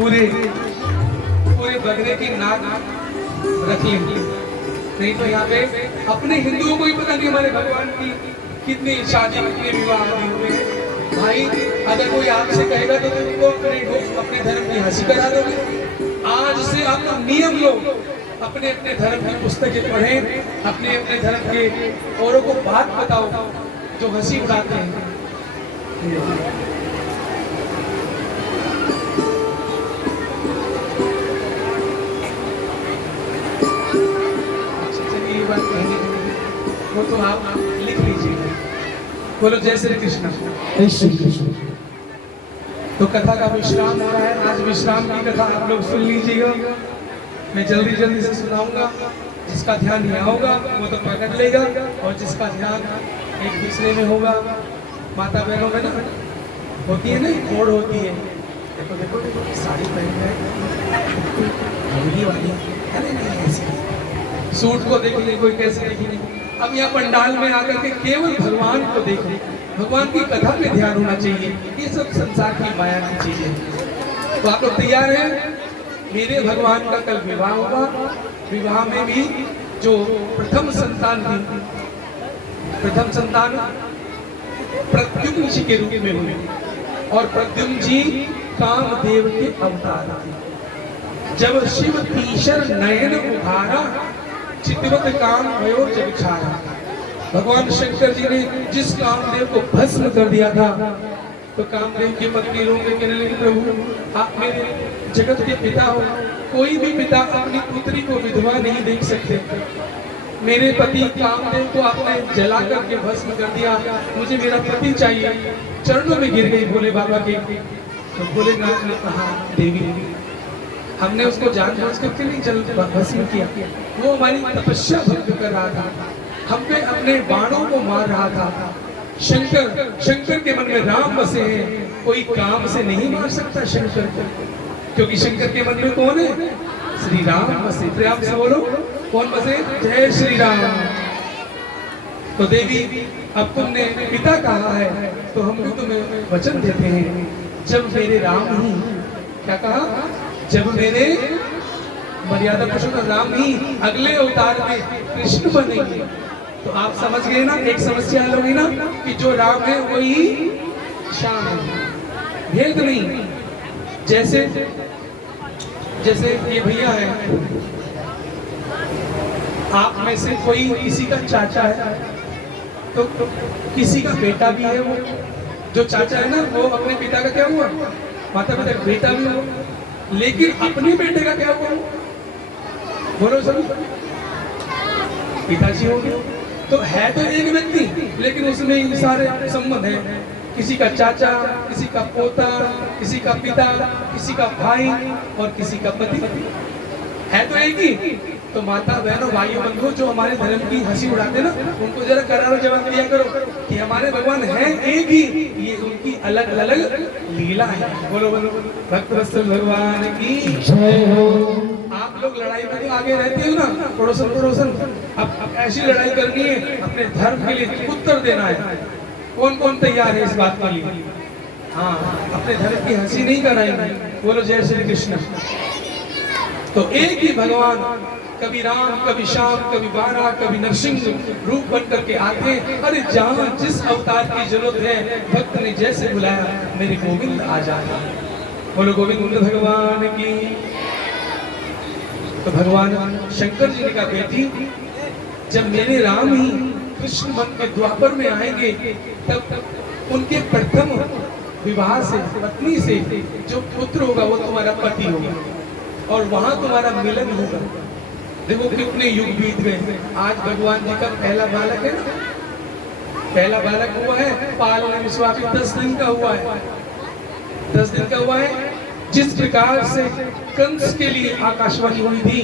पूरे पूरे बगरे की नाक रख लेंगे। नहीं तो यहाँ पे अपने हिंदुओं को ही पता नहीं हमारे भगवान की कितनी शादी कितने विवाह आदि हुए हैं। भाई अगर कोई आपसे कहेगा तो तुमको अपने धर्म की हंसी करा दोगे। आज से आप लोग नियम लो, अपने अपने धर्म की पुस्तकें पढ़ें, अपने अपने धर्म के औरों को बात बताओ जो हंसी उड़ाते हैं। ये बात कहनी वो तो आप लिख लीजिए। बोलो जय श्री कृष्ण। जय श्री कृष्ण। तो कथा का विश्राम हो रहा है। आज विश्राम की कथा आप लोग सुन लीजिएगा। मैं जल्दी जल्दी से सुनाऊंगा। जिसका ध्यान यहाँ होगा वो तो पकड़ लेगा, और जिसका ध्यान एक दूसरे में होगा, माता बहनों में ना होती है ना, मोड़ होती है। देखो देखो देखो साड़ी पहन वाली अरे नहीं ऐसी, सूट को देख ले कोई कैसे देखी नहीं। अब यहाँ पंडाल में आकर के केवल भगवान को देखो, भगवान की कथा पे ध्यान होना चाहिए। ये सब संसार की माया की चीजें। तो आप लोग तैयार हैं? मेरे भगवान का कल विवाह होगा। विवाह में भी जो प्रथम संतान थी, प्रथम संतान प्रद्युम्न जी के रूप में हुई, और प्रद्युम्न जी कामदेव के अवतार थे। जब शिव तीसर नयन उभारा, चितवत काम भयो जग छाया। भगवान शंकर जी ने जिस कामदेव को भस्म कर दिया था, तो कामदेव की पत्नी रो के कहने लगी, प्रभु आप मेरे जगत के पिता हो, कोई भी पिता अपनी पुत्री को विधवा नहीं देख सकते। मेरे पति कामदेव को आपने जला करके भस्म कर दिया, मुझे मेरा पति चाहिए। चरणों में गिर गई भोले बाबा के। तो भोलेनाथ ने कहा, देवी हमने उसको जानबूझ करके नहीं जल भस्म किया, वो हमारी तपस्या भंग कर रहा था, हम पे अपने बाणों को मार रहा था। शंकर के मन में राम बसे हैं, कोई काम से नहीं मार सकता शंकर को, क्योंकि शंकर के मन में कौन है? श्री राम बसे। प्रेम से बोलो कौन बसे? जय श्री राम। तो देवी अब तुमने पिता कहा है तो हम भी तुम्हें वचन देते हैं, जब मेरे राम ही, क्या कहा? जब मेरे मर्यादा पुरुषोत्तम राम ही अगले अवतार में कृष्ण बनेंगे, तो आप समझ गए ना, एक समस्या हल होगी ना कि जो राम है वही श्याम है, भेद नहीं। जैसे जैसे ये भैया है, आप में से कोई किसी का चाचा है, तो किसी का बेटा भी है। वो जो चाचा है ना, वो अपने पिता का क्या हुआ? माता पिता का बेटा भी हो, लेकिन अपने बेटे का क्या हुआ? बोलो सभी, पिताजी हो गए। तो है तो एक व्यक्ति, लेकिन उसमें सारे संबंध है, किसी का चाचा, किसी का पोता, किसी का पिता, किसी का भाई और किसी का पति, है तो एक ही। तो माता बहनों भाइयों बंधुओं, जो हमारे धर्म की हंसी उड़ाते ना, उनको जरा करारा जवाब दिया करो कि हमारे भगवान है एक ही, ये उनकी अलग अलग लीला है। बोलो बोलो भक्त वत्सल भगवान की जय हो। आप लोग लड़ाई में तो आगे रहते हो ना, पड़ोसन पड़ोसन। अब ऐसी लड़ाई करनी है, अपने धर्म के लिए उत्तर देना है। कौन कौन तैयार है इस बात के लिए? हाँ, अपने धर्म की हंसी नहीं कराएंगे। बोलो जय श्री कृष्ण। तो एक ही भगवान, कभी राम, कभी श्याम, कभी बारा, कभी नरसिंह रूप बन करके आते हैं। अरे जहाँ जिस अवतार की जरूरत है, भक्त ने जैसे बुलाया, मेरे गोविंद आ जाए। बोलो गोविंद भगवान की। तो भगवान शंकर जी ने कहा, बेटी जब मेरे राम ही कृष्ण बन के द्वापर में आएंगे, तब उनके प्रथम विवाह से, पत्नी से जो पुत्र होगा वो तुम्हारा पति होगा, और वहां तुम्हारा मिलन होगा। देखो कितने युग बीत गए। आज भगवान जी का पहला बालक है ना, पहला बालक हुआ है, पालने विश्वास 10 दिन का हुआ है, 10 दिन का हुआ है। जिस प्रकार से कंस के लिए आकाशवाणी हुई थी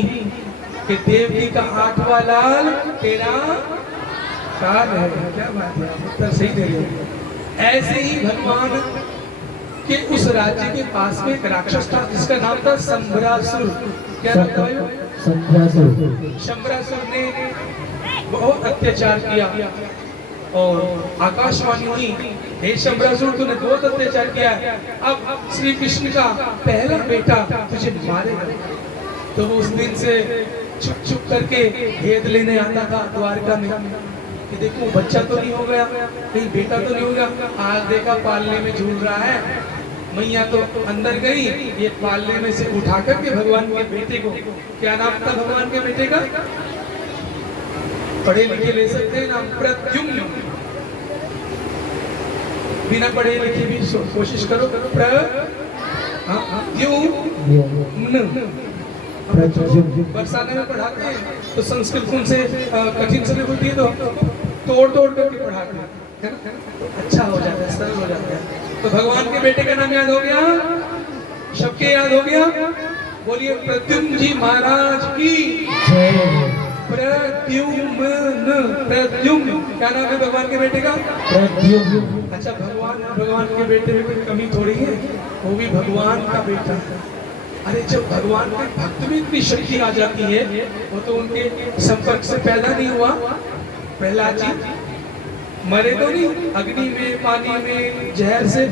कि देवकी का 8वां लाल तेरा काल है, क्या बात है, उत्तर सही दे रहे हो। ऐसे ही भगवान के उस राज्य के पास में एक राक्षस था जिसका नाम था शंभरासुर। क्या नाम था? शंभरासुर ने बहुत अत्याचार किया, और आकाशवाणी हुई, हे शंबरासुर तूने बहुत अत्याचार किया है, अब श्री कृष्ण का पहला बेटा तुझे मारेगा। तो वो उस दिन से छुप छुप करके भेद लेने आता था द्वारका में कि देखो बच्चा तो नहीं हो गया, कहीं बेटा तो नहीं हो गया। आज देखा पालने में झूल रहा है। मैया तो अंदर गई, ये पालने में से उठा करके भगवान के बेटे को, क्या नाम था भगवान के बेटे का? पढ़े लिखे ले सकते हैं नाम, प्रद्युम्न। बिना पढ़े लिखे भी कोशिश करो। बरसाने में पढ़ाते हैं तो संस्कृत उनसे कठिन समय होती है तो तोड़ तोड़ करके पढ़ाते हैं, है ना? अच्छा हो जाता है, सरल हो जाता है। तो भगवान के बेटे का नाम याद हो गया, सबके याद हो गया। बोलिए प्रद्युम्न जी महाराज की। प्रद्युम्न, प्रद्युम्न क्या नाम है भगवान के बेटे का? प्रद्युम्न। अच्छा, भगवान के बेटे में कोई कमी थोड़ी है, वो भी भगवान का बेटा है। अरे जब भगवान के भक्त में इतनी शक्ति आ जाती है, वो तो उनके संपर्क से पैदा नहीं हुआ। प्रहलाद जी मरे तो नहीं, अग्नि में, पानी में, जहर से।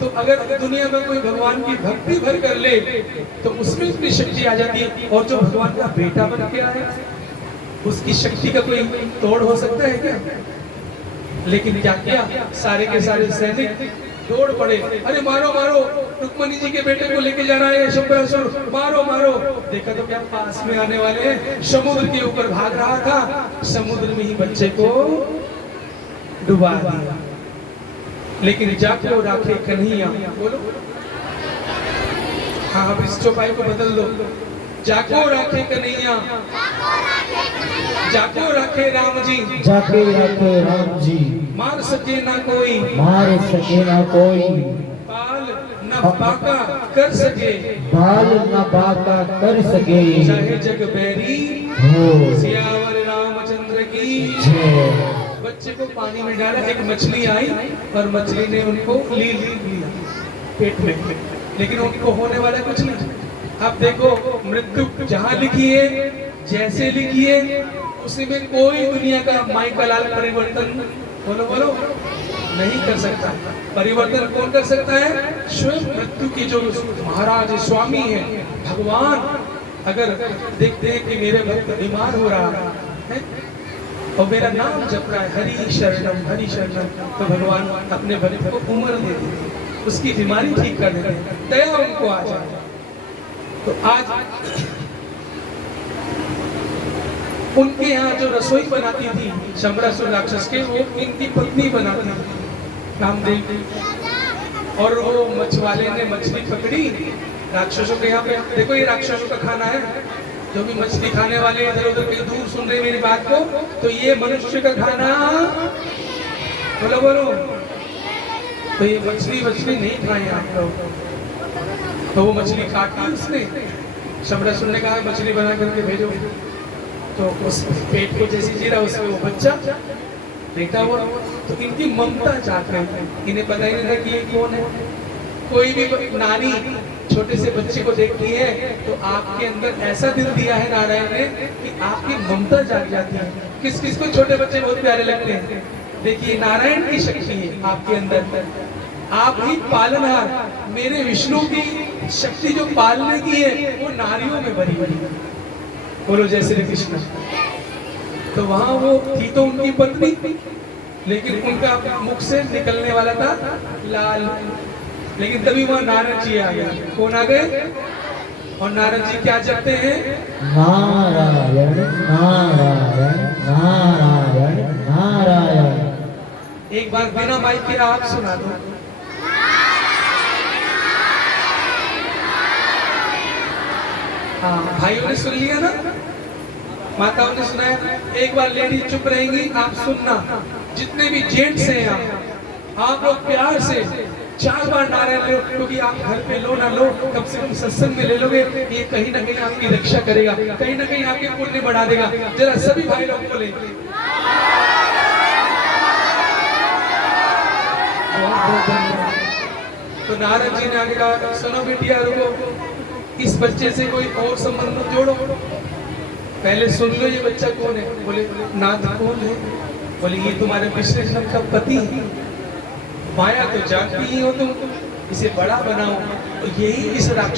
तो अगर दुनिया में कोई भगवान की भक्ति भर कर ले तो उसमें इतनी शक्ति आ जाती है। और जो भगवान का बेटा बन के आए, उसकी शक्ति का कोई तोड़ हो सकता है क्या? लेकिन क्या किया, सारे के सारे सैनिक दौड़ पड़े, अरे मारो मारो, रुक्मणी जी के बेटे को लेके जा रहा है शंबरासुर, मारो मारो। देखा तो क्या पास में आने वाले हैं, समुद्र के ऊपर भाग रहा था, समुद्र में ही बच्चे को डुबा दिया। लेकिन जाको राखे कन्हैया, बोलो हाँ, अब इस चौपाई को बदल दो। जाको राखे कन्हैया, जाको राखे राम जी, जाके रखे राम जी, मार सके ना कोई, मार सके ना कोई, बाल न बाका कर सके, बाल न बाका कर सके, चाहे जग बैरी हो सियावर रामचंद्र की जय। बच्चे को पानी में डाला, एक मछली आई और मछली ने उनको लिया पेट में, लेकिन उनको होने वाला कुछ नहीं। अब देखो मृत्यु जहाँ लिखी है, जैसे लिखी है, उसी में कोई दुनिया का माइका लाल परिवर्तन, बोलो बोलो, नहीं कर सकता। परिवर्तन कौन कर सकता है? स्वयं मृत्यु की जो महाराज स्वामी है भगवान। अगर देखते हैं कि मेरे भक्त बीमार हो रहा है और मेरा नाम जप रहा है हरि शरणम हरि शरणम, तो भगवान अपने भक्त को उम्र दे देते, उसकी बीमारी ठीक कर देते, दया उनको आ जाए। तो आज उनके यहाँ जो रसोई बनाती थी शंबरासुर राक्षस के, वो इनकी पत्नी बनाती थी कामदेव। और वो मछुआरे ने मछली पकड़ी राक्षसों के यहाँ पे। देखो ये राक्षसों का खाना है, जो भी मछली खाने वाले इधर उधर कहीं दूर सुन रहे मेरी बात को, तो ये मनुष्य का खाना, बोलो बोलो। तो ये मछली नहीं खाए आप लोग। तो वो मछली काटी उसने, शंबरासुर ने कहा मछली बना करके भेजो। तो उस पेट को जैसे जीरा उसमें वो बच्चा बेटा हुआ। तो इनकी ममता जाग रही, इन्हें पता ही नहीं था कि ये कौन है। कोई भी नारी छोटे से बच्चे को देखती है तो आपके अंदर ऐसा दिल दिया है नारायण ने कि आपकी ममता जाग जाती है। किस किस को छोटे बच्चे बहुत प्यारे लगते हैं? देखिए नारायण की शक्ति है आपके अंदर, आप ही पालनहार। मेरे विष्णु की शक्ति जो पालने की है वो नारियों में भरी भरी। बोलो जय श्री कृष्ण। तो वहां वो थी तो उनकी पत्नी, लेकिन उनका मुख से निकलने वाला था लाल। लेकिन तभी वहां नारद जी आ गए। कौन आ गए? और नारद जी क्या जपते हैं? नारायण नारायण नारायण नारायण। एक बार बिना माइक के आप सुना दो। हाँ, भाइयों ने सुन लिया ना, माताओं ने सुना है। एक बार लेडी चुप रहेंगी, आप सुनना। जितने भी जेंट्स हैं आप लोग प्यार से 4 बार नारायण लो, क्योंकि आप घर पे लो ना लो, कम से कम सत्संग में ले लोगे, ये कहीं ना कहीं आपकी रक्षा करेगा, कहीं ना कहीं आपके पुण्य बढ़ा देगा। जरा सभी भाई लोग बोले। तो नारद जी ने आगे कहा, सुनो बेटिया रुको, इस बच्चे से कोई और संबंध जोड़ो, पहले सुन लो ये बच्चा कौन है। बोले नाथ कौन है? बोले ये तुम्हारे पिछले जन्म का पति है। माया तो जानती ही हो तुम, इसे बड़ा बनाओ। और यही इस राक्षस